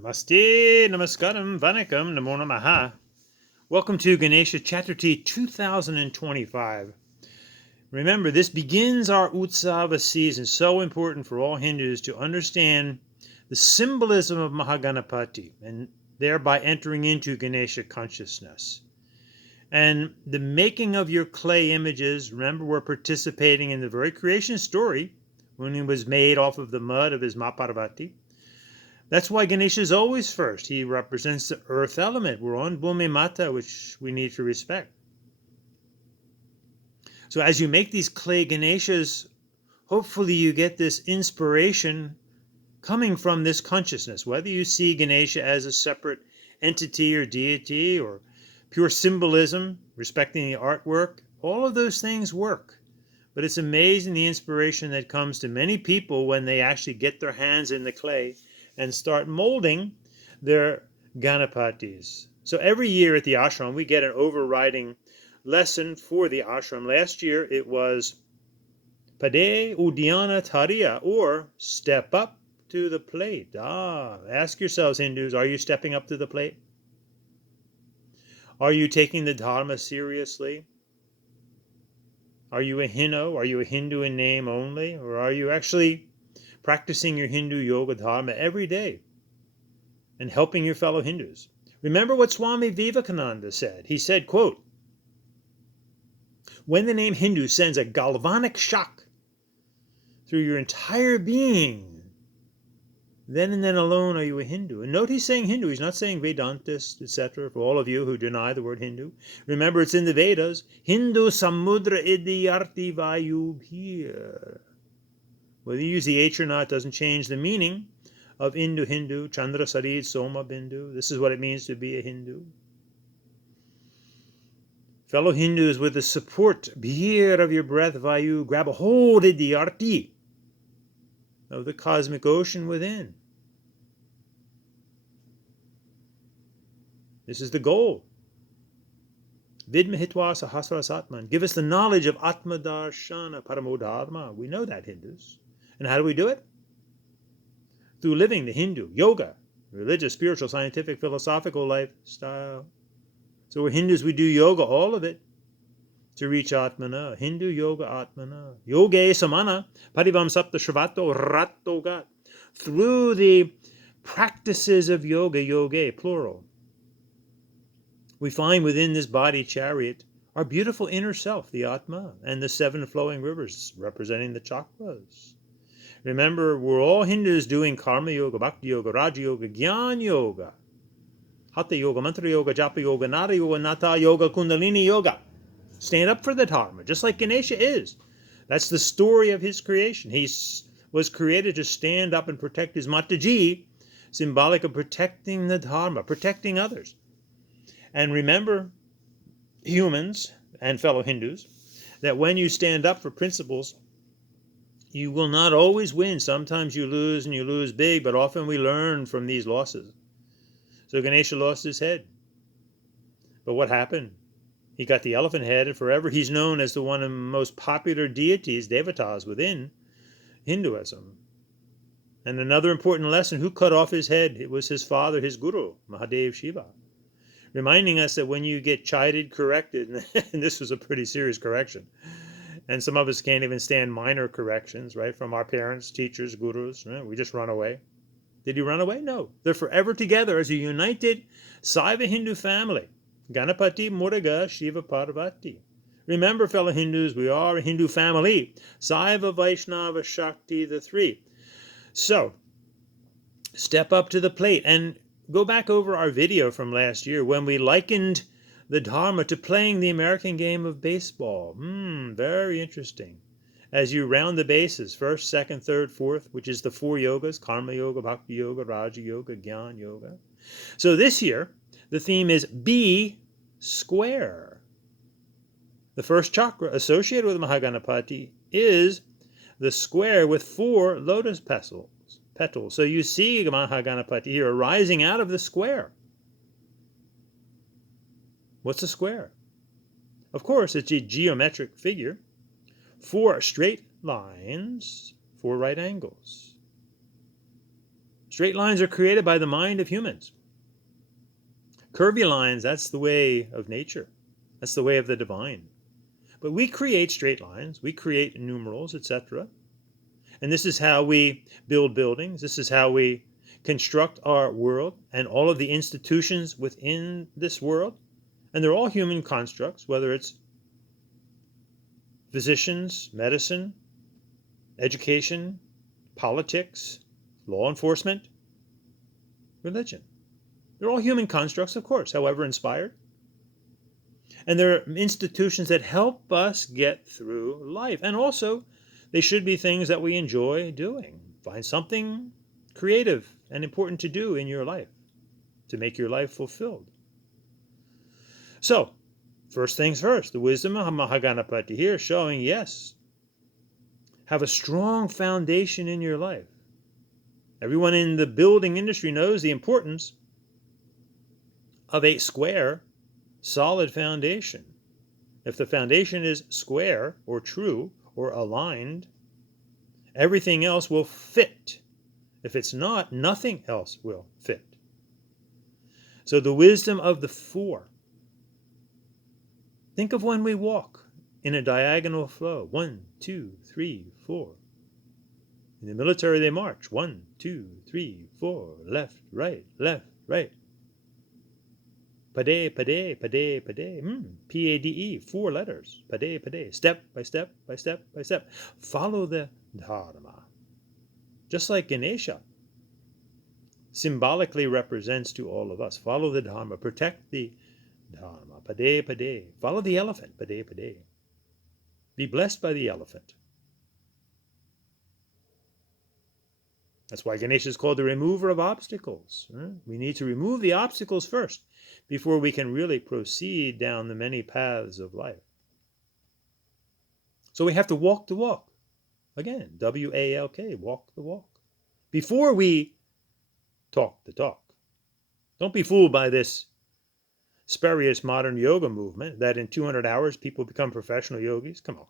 Namaste, Namaskaram, Vanakkam, Namo Namaha. Welcome to Ganesha Chaturti 2025. Remember, this begins our Utsava season, so important for all Hindus to understand the symbolism of Mahaganapati and thereby entering into Ganesha consciousness. And the making of your clay images, remember, we're participating in the very creation story when he was made off of the mud of his Ma Parvati. That's why Ganesha is always first. He represents the earth element. We're on Bhumi Mata, which we need to respect. So as you make these clay Ganeshas, hopefully you get this inspiration coming from this consciousness, whether you see Ganesha as a separate entity or deity or pure symbolism, respecting the artwork, all of those things work. But it's amazing the inspiration that comes to many people when they actually get their hands in the clay and start molding their Ganapatis. So every year at the ashram, we get an overriding lesson for the ashram. Last year, it was Pade Udyana Tariya, or step up to the plate. Ask yourselves, Hindus, are you stepping up to the plate? Are you taking the Dharma seriously? Are you a Hindu? Are you a Hindu in name only? Or are you actually practicing your Hindu yoga dharma every day and helping your fellow Hindus? Remember what Swami Vivekananda said. He said, quote, when the name Hindu sends a galvanic shock through your entire being, then and then alone are you a Hindu. And note he's saying Hindu. He's not saying Vedantist, etc. For all of you who deny the word Hindu. Remember, it's in the Vedas. Hindu samudra idiyarti vayubhir. Whether you use the H or not doesn't change the meaning of Hindu, Chandra Sarid Soma Bindu. This is what it means to be a Hindu. Fellow Hindus, with the support, bhir, of your breath, Vayu, grab a hold of the arti, of the cosmic ocean within. This is the goal. Vidma hitva sahasras atman. Give us the knowledge of Atma Darshana Paramodharma. We know that, Hindus. And how do we do it? Through living the Hindu yoga, religious, spiritual, scientific, philosophical lifestyle. So we're Hindus, we do yoga, all of it, to reach Atmana. Hindu yoga Atmana. Yoge samana, parivam sapta shavato ratto gat. Through the practices of yoga, plural, we find within this body chariot our beautiful inner self, the Atma, and the 7 flowing rivers representing the chakras. Remember, we're all Hindus doing karma yoga, bhakti yoga, raja yoga, jnana yoga, hatha yoga, mantra yoga, japa yoga, nada yoga, nata yoga, kundalini yoga. Stand up for the Dharma, just like Ganesha is. That's the story of his creation. He was created to stand up and protect his Mataji, symbolic of protecting the Dharma, protecting others. And remember, humans and fellow Hindus, that when you stand up for principles, you will not always win. Sometimes you lose, and you lose big, but often we learn from these losses. So Ganesha lost his head. But what happened? He got the elephant head, and forever he's known as the one of the most popular deities, devatas, within Hinduism. And another important lesson, who cut off his head? It was his father, his guru, Mahadev Shiva. Reminding us that when you get chided, corrected, and this was a pretty serious correction, and some of us can't even stand minor corrections, right, from our parents, teachers, gurus. Right? We just run away. Did he run away? No. They're forever together as a united Saiva Hindu family. Ganapati, Muruga, Shiva, Parvati. Remember, fellow Hindus, we are a Hindu family. Saiva, Vaishnava, Shakti, the 3. So, step up to the plate and go back over our video from last year when we likened the Dharma to playing the American game of baseball. Very interesting. As you round the bases, 1st, 2nd, 3rd, 4th, which is the 4 yogas, karma yoga, bhakti yoga, raja yoga, jnana yoga. So this year, the theme is be square. The first chakra associated with Mahaganapati is the square with 4 lotus petals. So you see Mahaganapati here arising out of the square. What's a square? Of course, it's a geometric figure. 4 straight lines, 4 right angles. Straight lines are created by the mind of humans. Curvy lines, that's the way of nature. That's the way of the divine. But we create straight lines, we create numerals, etc. And this is how we build buildings. This is how we construct our world and all of the institutions within this world. And they're all human constructs, whether it's physicians, medicine, education, politics, law enforcement, religion. They're all human constructs, of course, however inspired. And they're institutions that help us get through life. And also, they should be things that we enjoy doing. Find something creative and important to do in your life to make your life fulfilled. So, first things first, the wisdom of Mahaganapati here showing, yes, have a strong foundation in your life. Everyone in the building industry knows the importance of a square, solid foundation. If the foundation is square or true or aligned, everything else will fit. If it's not, nothing else will fit. So the wisdom of the four. Think of when we walk in a diagonal flow. 1, 2, 3, 4. In the military, they march. 1, 2, 3, 4. Left, right, left, right. Pade, pade, pade, pade. P-A-D-E, 4 letters. Pade, pade. Step by step by step by step. Follow the Dharma. Just like Ganesha symbolically represents to all of us. Follow the Dharma. Protect the Dharma. Pade, pade. Follow the elephant. Pade, pade. Be blessed by the elephant. That's why Ganesha is called the remover of obstacles. We need to remove the obstacles first before we can really proceed down the many paths of life. So we have to walk the walk. Again, W-A-L-K, walk the walk. Before we talk the talk. Don't be fooled by this spurious modern yoga movement that in 200 hours people become professional yogis. Come on.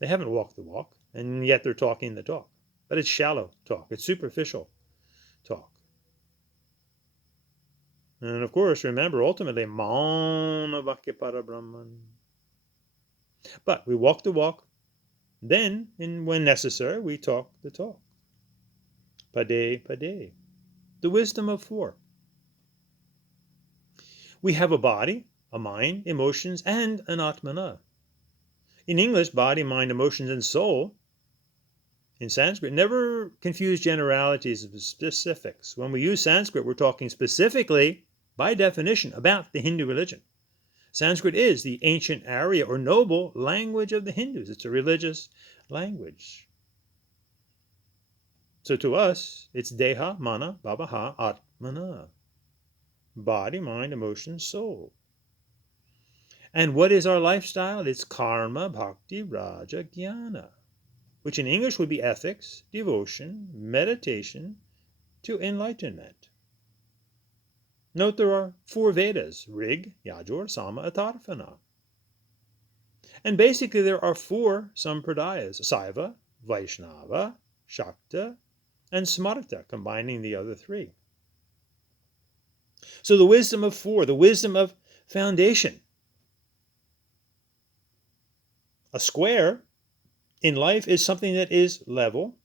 They haven't walked the walk, and yet they're talking the talk. But it's shallow talk. It's superficial talk. And of course, remember, ultimately, Mauna Vakya Parabrahman. But we walk the walk. Then, when necessary, we talk the talk. Pade, pade. The wisdom of 4. We have a body, a mind, emotions, and an Atmana. In English, body, mind, emotions, and soul. In Sanskrit, never confuse generalities with specifics. When we use Sanskrit, we're talking specifically, by definition, about the Hindu religion. Sanskrit is the ancient Arya or noble language of the Hindus. It's a religious language. So to us, it's Deha, Mana, Bhavaha, Atmana. Body, mind, emotion, soul. And what is our lifestyle? It's Karma, Bhakti, Raja, Jnana, which in English would be ethics, devotion, meditation to enlightenment. Note there are 4 Vedas, Rig, Yajur, Sama, Atharvana. And basically there are 4 Sampradayas, Saiva, Vaishnava, Shakta, and Smarta, combining the other 3. So the wisdom of 4, the wisdom of foundation. A square in life is something that is level,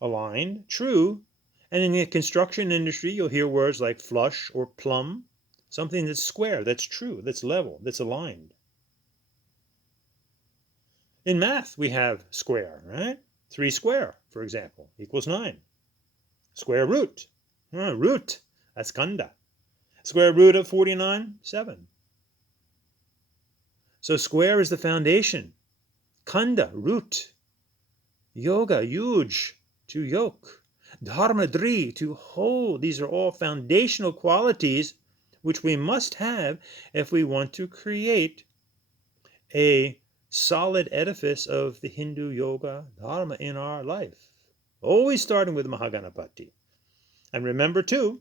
aligned, true, and in the construction industry you'll hear words like flush or plumb, something that's square, that's true, that's level, that's aligned. In math we have square, right? 3 square, for example, equals 9. Square root, root, that's kanda. Square root of 49, 7. So square is the foundation. Kanda, root. Yoga, yuj, to yoke. Dharma, dri, to hold. These are all foundational qualities which we must have if we want to create a solid edifice of the Hindu yoga dharma in our life. Always starting with Mahaganapati. And remember too,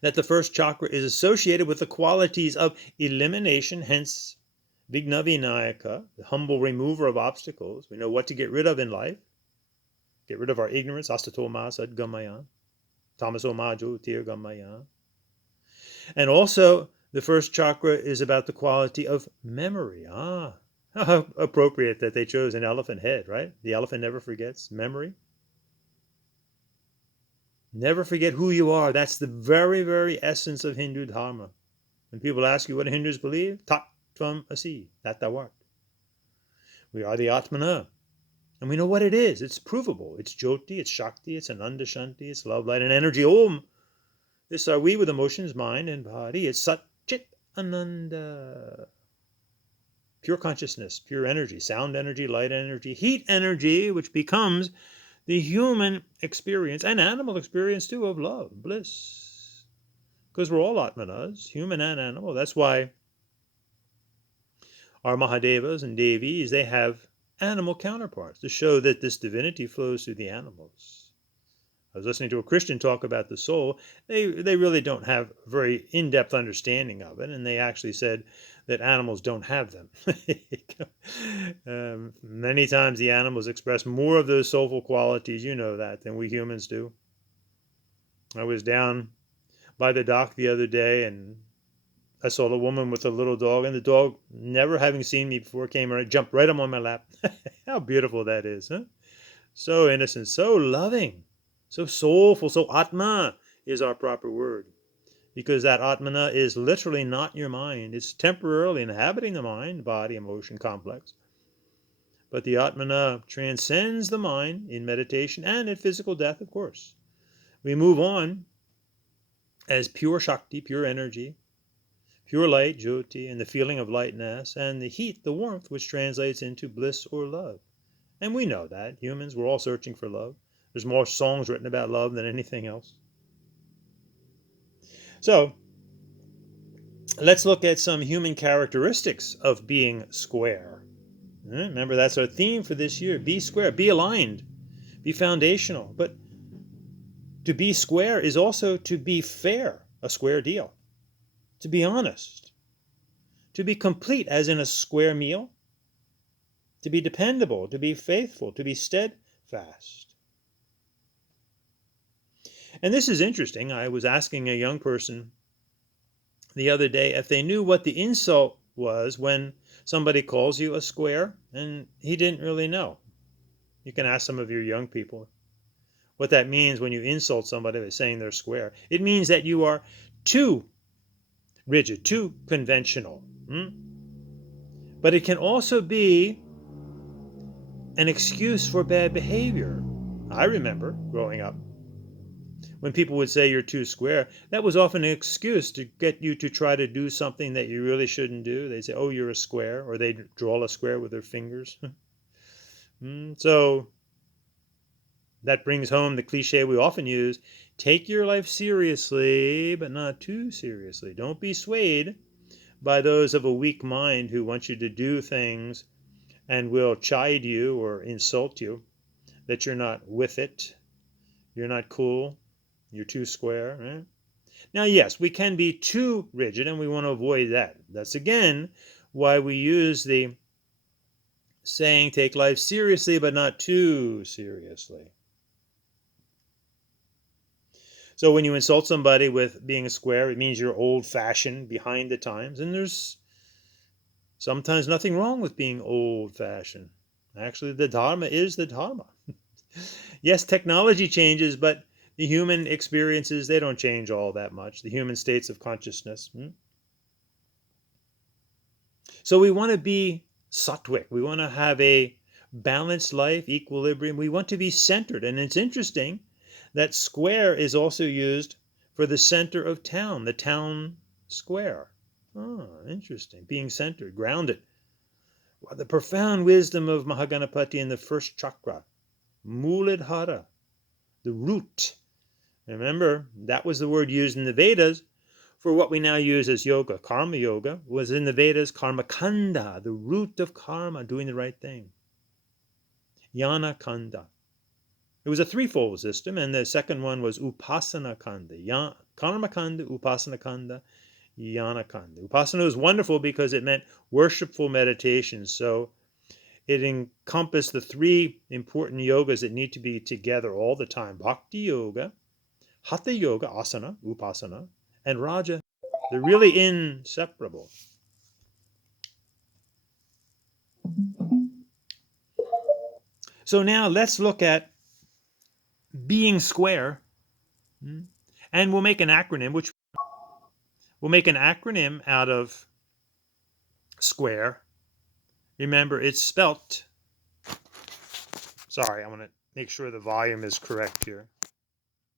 that the first chakra is associated with the qualities of elimination, hence Vigna Vinayaka, the humble remover of obstacles. We know what to get rid of in life. Get rid of our ignorance. Astato ma sadgamaya. Tamaso ma jyotirgamaya. And also, the first chakra is about the quality of memory. How appropriate that they chose an elephant head, right? The elephant never forgets memory. Never forget who you are. That's the very, very essence of Hindu Dharma. When people ask you what Hindus believe, Tat Tvam Asi, that thou art. We are the Atmana. And we know what it is. It's provable. It's Jyoti, it's Shakti, it's Ananda Shanti, it's love, light, and energy. Om. This are we with emotions, mind, and body. It's Sat Chit Ananda. Pure consciousness, pure energy, sound energy, light energy, heat energy, which becomes the human experience and animal experience too of love, bliss. Because we're all Atmanas, human and animal. That's why our Mahadevas and Devis, they have animal counterparts to show that this divinity flows through the animals. I was listening to a Christian talk about the soul. They really don't have a very in-depth understanding of it, and they actually said that animals don't have them. Many times the animals express more of those soulful qualities, you know that, than we humans do. I was down by the dock the other day, and I saw a woman with a little dog, and the dog, never having seen me before, came and jumped right up on my lap. How beautiful that is, huh? So innocent, so loving. So soulful, so Atma is our proper word. Because that Atmana is literally not your mind. It's temporarily inhabiting the mind, body, emotion, complex. But the Atmana transcends the mind in meditation and in physical death, of course. We move on as pure Shakti, pure energy, pure light, Jyoti, and the feeling of lightness, and the heat, the warmth, which translates into bliss or love. And we know that. Humans, we're all searching for love. There's more songs written about love than anything else. So, let's look at some human characteristics of being square. Remember, that's our theme for this year. Be square, be aligned, be foundational. But to be square is also to be fair, a square deal. To be honest. To be complete, as in a square meal. To be dependable, to be faithful, to be steadfast. And this is interesting. I was asking a young person the other day if they knew what the insult was when somebody calls you a square, and he didn't really know. You can ask some of your young people what that means when you insult somebody by saying they're square. It means that you are too rigid, too conventional. But it can also be an excuse for bad behavior. I remember growing up, when people would say you're too square, that was often an excuse to get you to try to do something that you really shouldn't do. They'd say, oh, you're a square, or they'd draw a square with their fingers. So that brings home the cliche we often use: take your life seriously, but not too seriously. Don't be swayed by those of a weak mind who want you to do things and will chide you or insult you, that you're not with it, you're not cool, you're too square. Right? Now, yes, we can be too rigid, and we want to avoid that. That's, again, why we use the saying, take life seriously, but not too seriously. So when you insult somebody with being a square, it means you're old-fashioned, behind the times, and there's sometimes nothing wrong with being old-fashioned. Actually, the Dharma is the Dharma. Yes, technology changes, but the human experiences, they don't change all that much. The human states of consciousness. So we want to be sattvic. We want to have a balanced life, equilibrium. We want to be centered. And it's interesting that square is also used for the center of town, the town square. Oh, interesting. Being centered, grounded. Well, the profound wisdom of Mahaganapati in the first chakra, Muladhara, the root. Remember, that was the word used in the Vedas for what we now use as yoga. Karma yoga was in the Vedas karma kanda, the root of karma, doing the right thing. Jnana kanda. It was a threefold system, and the second one was upasana kanda. Karma kanda, upasana kanda, jnana kanda. Upasana was wonderful because it meant worshipful meditation. So It encompassed the three important yogas that need to be together all the time: Bhakti Yoga, Hatha Yoga, Asana, Upasana, and Raja. They're really inseparable. So now let's look at being square, and we'll make an acronym, which we'll make an acronym out of square. Remember, it's spelt. Sorry, I want to make sure the volume is correct here.